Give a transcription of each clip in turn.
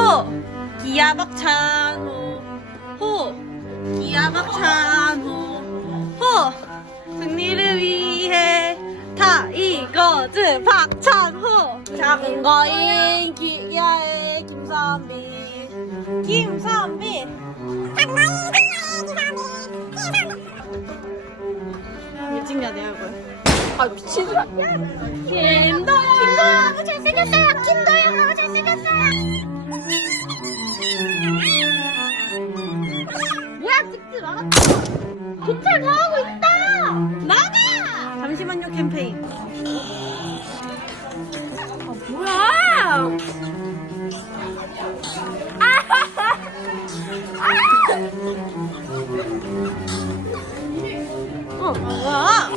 호 기아 박찬 호호 기아 박찬 호호 승리를 위해 타이거즈 박찬호. 작은 거인 기아의 김선비. 김선비. 왜 찍냐 내 얼굴 아 미친 김도영 김도영 너무 잘생겼어 도착 다 하고 있다! 나가 잠시만요 캠페인. 아 뭐야? 어 뭐야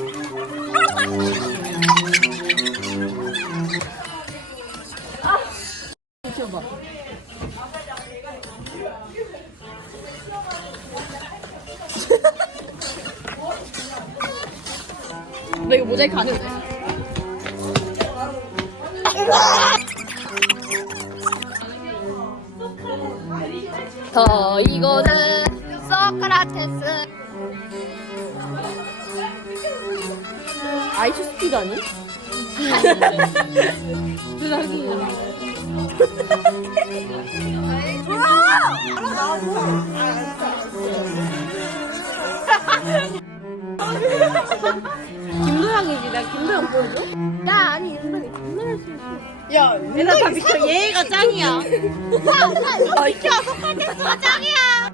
나 이거 모자이크 안 해도 돼? 더 이거는 소크라테스 아이스 스피드 아니? 김도영이지. 나 김도영 보여줘? 나 아니 장난할 수 있어 야 얘나 다 비켜 얘가 짱이야. 아 이렇게 소크라테스가 짱이야